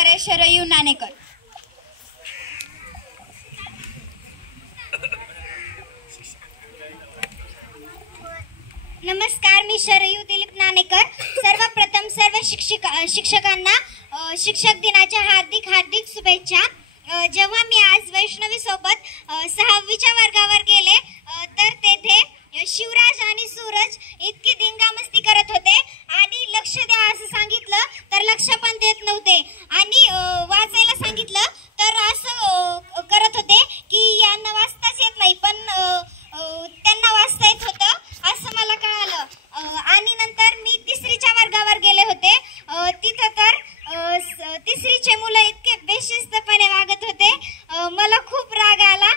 करे शरयू नाणेकर. नमस्कार, मी शरयू दिलीप नाणेकर. सर्वप्रथम सर्व शिक्षकांना शिक्षक दिनाच्या हार्दिक शुभेच्छा. जेव्हा मी आज वैष्णवी सोबत 6वीच्या वर्गावर गेले तर तेथे शिवराज आणि सूरज इतकी धिंगामस्ती करत होते आणि लक्ष द्या असं सांगितलं तर लक्ष पण देत नव्हते आणि वाचायला सांगितलं तर असं करत होते की यांना वाचताच येत नाही, पण त्यांना वाचता येत होतं असं मला कळालं. आणि नंतर मी 3रीच्या वर्गावर गेले होते. तिथं तर 3रीचे मुलं इतके बेशिस्तपणे वागत होते. मला खूप राग आला